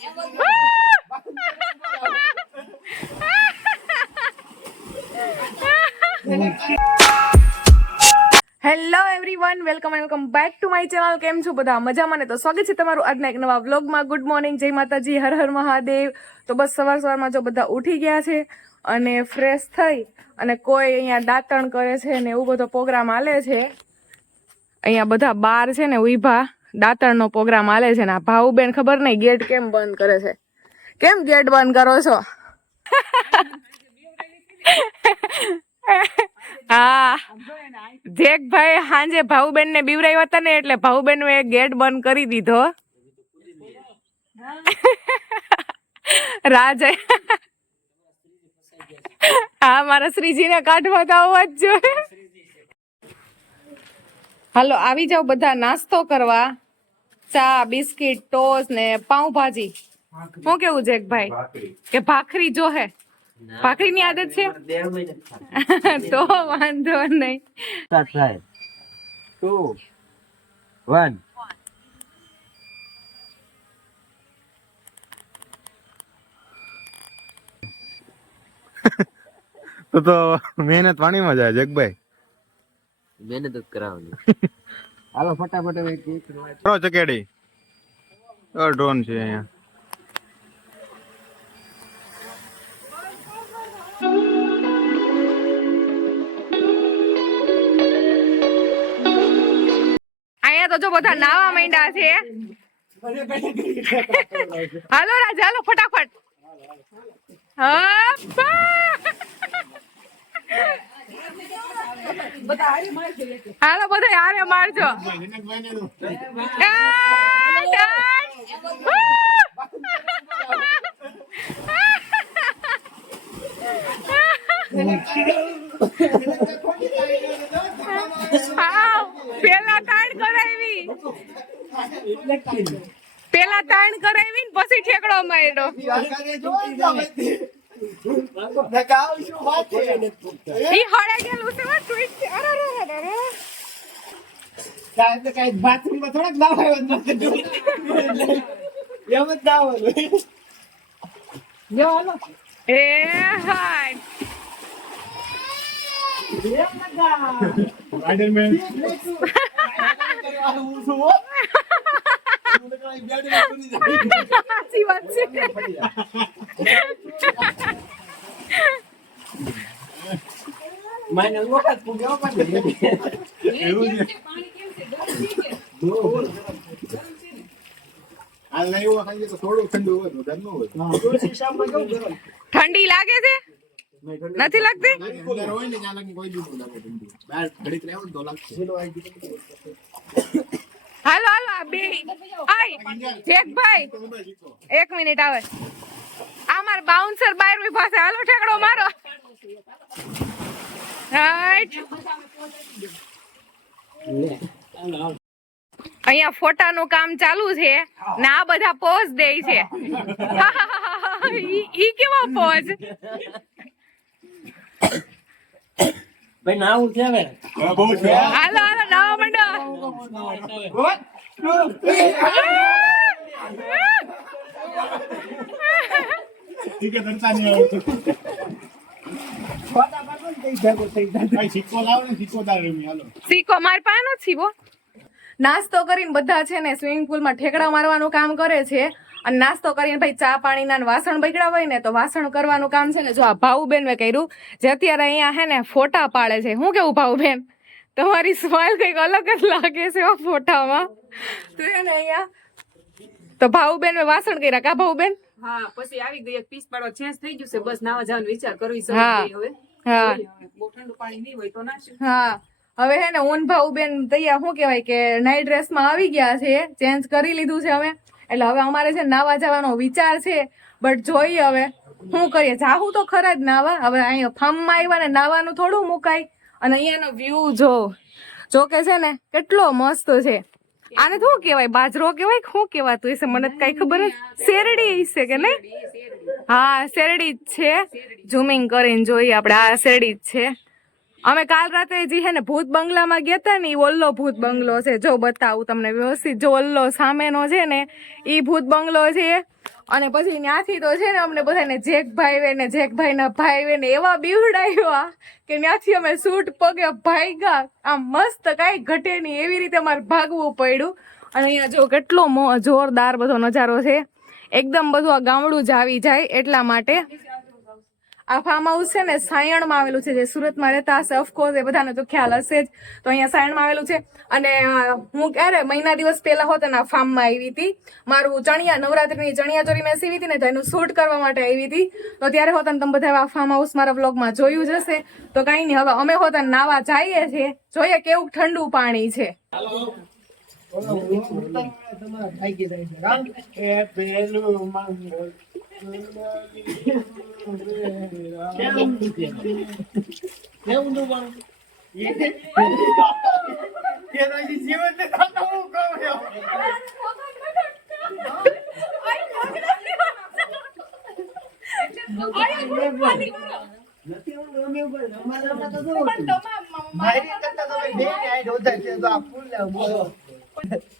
Hello everyone, welcome back to my channel. કેમ છો બધા? મજામાં ને? તો સ્વાગત છે તમારું આજના એક નવા વ્લોગમાં. ગુડ મોર્નિંગ, જય માતાજી, હર હર મહાદેવ. તો બસ સવારમાં જો બધા ઉઠી ગયા છે અને ફ્રેશ થઈ અને કોઈ અહીંયા દાંતણ કરે છે ને એવું બધો પ્રોગ્રામ હાલે છે. અહીંયા બધા બાર છે ને ઉભા દાંતણનો પ્રોગ્રામ હાલે છે ને આ ભાઉબેન ખબર નહીં ગેટ કેમ બંધ કરે છે. કેમ ગેટ બંધ કરો છો? હા, જેકભાઈ હાંજે ભાઉબેન ને બીવરાવ્યા હતા ને એટલે ભાઉબેન એ ગેટ બંધ કરી દીધો. રાજ હા, મારા શ્રીજી ને કાઢવા તો આવવા જ જોઈએ. હાલો આવી જાવ બધા નાસ્તો કરવા. ચા, બિસ્કિટ, ટોસ ને પાઉંભાજી. શું કેવું જેકભાઈ કે ભાખરી જો હે? ભાખરી ની આદત છે તો વાંધો નહીં. 2 1 તો મહેનત વાણીમાં જાય જગભાઈ. મહેનત જ કરાવવાની. હાલો ફટાફટ કરો ચકેડી. ડ્રોન છે અહીંયા. અહીંયા તો જો બધા નાવા માંડ્યા છે. હાલો રાજ, હાલો ફટાફટ. હાલો બધા હારે મારજો. પેલા તાણ કરાવી ને પછી ઠેકડો માર્યો. ઈ હળે ગયેલું છે ટ્વીટ. અરે કઈ બાથરૂમમાં થોડાક નાવાયો એમ જ નાવાનું. જો હાલો એ હાય સ્પાઈડરમેન સાચી વાત છે. મને વખત પૂગ્યો પણ એવું છે. આ લાઈવ ખાઈએ તો થોડું ઠંડુ હોય તો ગરમ હોય. ઠંડી લાગે છે? નથી લાગતી? કુલર હોય ને ત્યાં લગી કોઈ બી લાગે ઠંડી. બહાર ઘડીક રહેવું તો લાગશે. હાલો હાલો આ બે આય જેકભાઈ એક મિનિટ આવે. આ માર બાઉન્સર બાર મી પાસે. હાલો ઠેકડો મારો. રાઈટ. અહીંયા ફોટાનું કામ ચાલુ છે ને આ બધા પોઝ દે છે. ઈ કેવો પોઝ? ભાઈ નાવું છે હવે. બહુ છે. હાલો હાલો નાવા માંડો. ઠીક છે દરતા નહીં આવે. ફોટા પાડો ને કઈ ભેગો થઈ જાય. ભાઈ સિક્કો લાવો ને સિક્કો તાર રમી હાલો. સિક્કો માર પાસે નો છીવો. નાસ્તો કરીને બધા છે ને સ્વિમિંગ પુલમાં ઠેકડા મારવાનું કામ કરે છે. અને નાસ્તો કરીને ભાઈ ચા પાણીના વાસણ બગડ્યા હોય ને તો વાસણ કરવાનું કામ છે ને જો આ ભાઉબેન મેં કર્યું જે અત્યારે અહીંયા હે ને ફોટા પાડે છે. હું કેવું ભાઉબેન, તમારી સ્માઈલ કંઈક અલગ જ લાગે છે ફોટામાં. તો એને અહીંયા તો ભાઉબેન મેં વાસણ કર્યા કા ભાઉબેન? હા, પછી આવી ગઈ એક પીસ પાડો ચેન્જ થઈ ગયું છે. બસ નાવા જવાનો વિચાર કરવી છે હા. હવે. હા બહુ ઠંડુ પાણી નહીં હોય તો નાશું. હા, હવે હે ને ઊન ભાઉબેન તૈયાર શું કહેવાય કે નાઈટ ડ્રેસમાં આવી ગયા છે. ચેન્જ કરી લીધું છે અમે. એટલે હવે અમારે છે નાવા જવાનો વિચાર છે. બટ જોઈએ હવે શું કરીએ. જાહું તો ખરા જ નાવા. હવે અહીંયા ફાર્મમાં આવ્યા ને નાવાનું થોડું મુકાય. અને અહીંયાનો વ્યૂ જો કે છે ને કેટલો મસ્ત છે. આને શું કહેવાય? બાજરો કહેવાય કે શું કહેવાતું હશે? મને કઈ ખબર જ. શેરડી હશે કે નહીં? હા શેરડી જ છે. ઝૂમિંગ કરીને જોઈએ આપણે. આ શેરડી જ છે. અમે કાલ રાતે જે હે ને ભૂત બંગલામાં ગયા તા ને ઈ ઓલ્લો ભૂત બંગલો છે. જો બતાવું તમને વ્યવસ્થિત. જો ઓલ્લો સામેનો છે ને ઈ ભૂત બંગલો છે. અને પછી ત્યાંથી તો છે ને અમને બધાને જેકભાઈ ને જેકભાઈના ભાઈ ને એવા બીવડાવ્યા કે ત્યાંથી અમે સૂટ પગે ભાગ્યા. આમ મસ્ત કાંઈ ઘટે નહીં એવી રીતે અમારે ભાગવું પડ્યું. અને અહીંયા જો કેટલો જોરદાર બધો નજારો છે. એકદમ બધું આ ગામડું જ આવી જાય એટલા માટે. આ ફાર્મ હાઉસ છે ને સાયણમાં આવેલું છે. જે સુરતમાં રહેતા હશે ઓફકોર્સ એ બધાને તો ખ્યાલ હશે જ. તો અહીંયા સાયણમાં આવેલું છે. અને હું ક્યારે મહિના દિવસ પહેલા હોત ને આ ફાર્મમાં આવી હતી. મારું નવરાત્રીની ચણિયાચોરી મેં સીવી હતી ને તો એનું શૂટ કરવા માટે આવી હતી. તો ત્યારે હોત ને તમે બધા આ ફાર્મ હાઉસ મારા વ્લોગમાં જોયું જ હશે. તો કાંઈ નહીં, હવે અમે હોત નાવા જઈએ છીએ. જોઈએ કેવું ઠંડુ પાણી છે.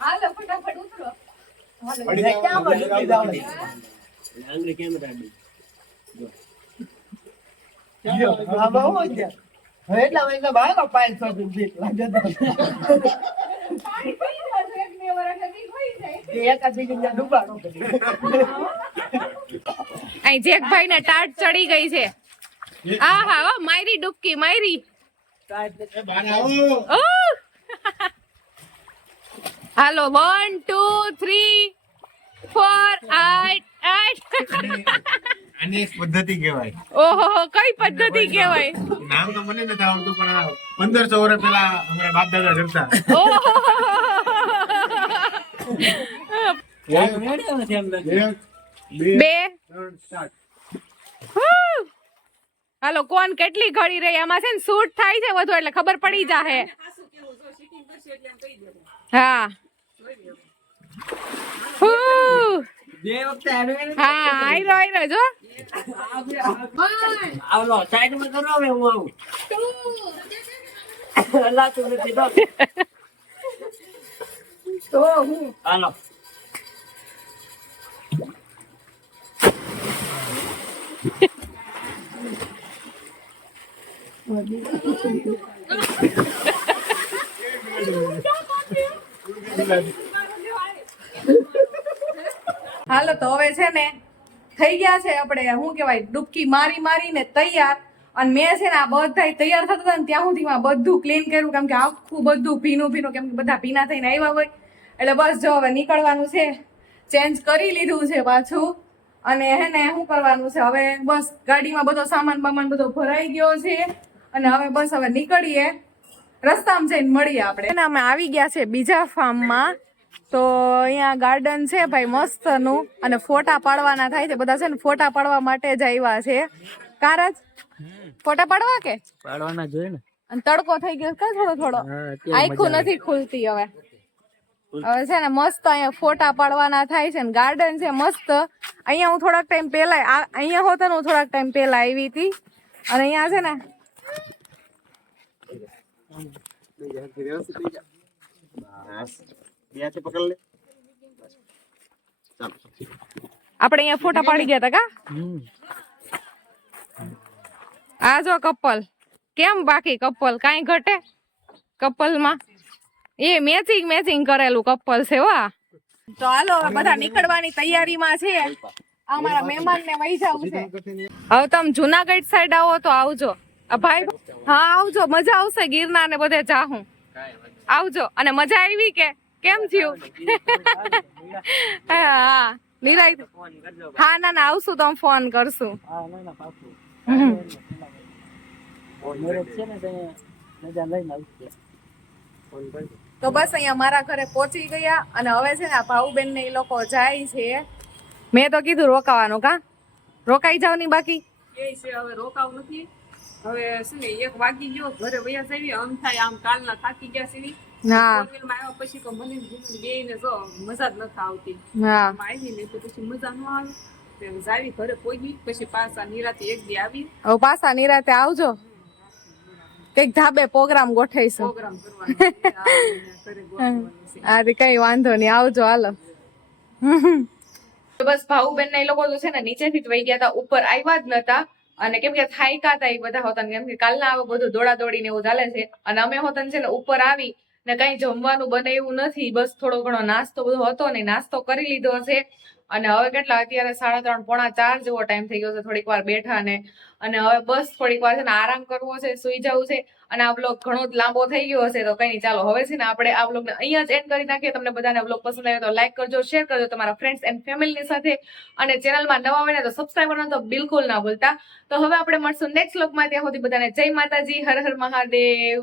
હાલો ફટાફટ ઉતરો. આંગળી કેમેરા બી. અહીં જેકભાઈ ને ટાટ ચડી ગઈ છે. આ હા માયરી ડૂબકી માયરી. હાલો 1 2 3 4 8 આને એક પદ્ધતિ કહેવાય. ઓહો કઈ પદ્ધતિ કહેવાય? નામ તો મને નથી આવડતું પણ 1500 વર્ષ પહેલા અમારા બાપ દાદા કરતા. બે હાલો કોણ કેટલી ઘડી રહી? આમાં છે ને શૂટ થાય છે વધુ એટલે ખબર પડી જાહે. હા હા આયરો જો. આવલો સાઈડમાં કરો હવે હું આવું. અલ્લાહ તું નથી દો. તો હું હાલો. હાલો તો હવે છે ને થઈ ગયા છે આપણે શું કહેવાય ડૂબકી મારીને તૈયાર. અને મેં છે ને આ બધા તૈયાર થતા હતા ને ત્યાં સુધીમાં બધું ક્લીન કર્યું. કેમ કે આખું બધું ભીનું કેમ કે બધા ભીના થઈને આવ્યા હોય. એટલે બસ જો હવે નીકળવાનું છે. ચેન્જ કરી લીધું છે પાછું. અને હે ને શું કરવાનું છે હવે? બસ ગાડીમાં બધો સામાન બધો ભરાઈ ગયો છે. અને હવે બસ હવે નીકળીએ. રસ્તામાં જઈને મળીએ આપણે. અમે આવી ગયા છે બીજા ફાર્મમાં. તો અહીંયા ગાર્ડન છે ભાઈ મસ્તનું. અને ફોટા પાડવાના થાય છે. બધા છે ને ફોટા પાડવા માટે જ આવ્યા છે. કારજ ફોટા પાડવા કે પાડવાના જોઈએ ને. અને તડકો થઈ ગયો કે થોડો આખું નથી ખુલતી હવે છે ને મસ્ત અહીંયા ફોટા પાડવાના થાય છે. ને ગાર્ડન છે મસ્ત. અહીંયા હું થોડાક ટાઈમ પહેલા અહીંયા હોત ને હું થોડાક ટાઈમ પહેલા આવી હતી. અને અહીંયા છે ને આપણે અહીંયા ફોટા પાડી ગયા હતા કા. આ જો કપલ કેમ બાકી કપલ કાંઈ ઘટે કપલમાં. એ મેચિંગ કરેલું કપલ છે વાહ. તો હાલો બધા નીકળવાની તૈયારીમાં છે. અમારા મહેમાન ને વહી જવું છે. હવે તમે જુનાગઢ સાઈડ આવો તો આવજો ભાઈ. હા આવજો, મજા આવશે. ગિરનાર ને બધે જાહું. આવજો. અને મજા આવી કે કેમ થયું? હા નિરાય. હા ના આવશું તો ફોન કરશું. તો બસ અહીંયા મારા ઘરે પહોંચી ગયા. અને હવે છે ને ભાઉબેન ને એ લોકો જાય છે. મેં તો કીધું રોકાવાનું. કા રોકાઈ જાવ ની બાકી એ છે હવે રોકાવ નથી. હવે શું ને 1 વાગી ગયો ઘરે વયા જઈએ. આમ થાય આમ કાલના થાકી ગયા સીવી. હા હોટલમાં આવ્યા પછી તો મને બેયને જો મજા જ નથી આવતી. હા આવી ને તો પછી મજા ન આવે. જાવી ઘરે પહોંચી પછી પાછા નિરાતે 1 દી આવી. હવે પાછા નિરાતે આવજો. કઈક ધાબે પ્રોગ્રામ ગોઠવીશું. પ્રોગ્રામ કરવાનો છે. આ અહીંયા ઘરે ગોઠવવાનું છે. આ કઈ વાંધો નહીં, આવજો હાલો. તો બસ ભાઉબેન ના એ લોકો તો છે ને નીચેથી જ વહી ગયા હતા, ઉપર આવ્યા જ નતા. અને કેમ કે થાયકા હતા એ બધા હોતા, કેમ કે કાલના આવું બધું દોડા દોડી ને એવું ચાલે છે. અને અમે હોતા છે ને ઉપર આવી ને કઈ જમવાનું બને એવું નથી, બસ થોડો ઘણો નાસ્તો બધો હતો ને નાસ્તો કરી લીધો છે. અને હવે કેટલા અત્યારે 3:30 પોણા 4 જેવો ટાઈમ થઈ ગયો છે. થોડીક વાર બેઠા ને અને હવે બસ થોડીક વાર છે ને આરામ કરવો છે, સુઈ જવું છે. અને આ બ્લોગ ઘણો જ લાંબો થઈ ગયો હશે તો કઈ નહીં, ચાલો હવે છે ને આપણે આ બ્લોગને અહીંયા જ એન્ડ કરી નાખીએ. તમને બધાને બ્લોગ પસંદ આવ્યો તો લાઈક કરજો, શેર કરજો તમારા ફ્રેન્ડ્સ એન્ડ ફેમિલીની સાથે. અને ચેનલમાં નવા હોય ને તો સબસ્ક્રાઈબ કરવાનું તો બિલકુલ ના ભૂલતા. તો હવે આપણે મળશું નેક્સ્ટ બ્લોગમાં. ત્યાં સુધી બધાને જય માતાજી, હર હર મહાદેવ.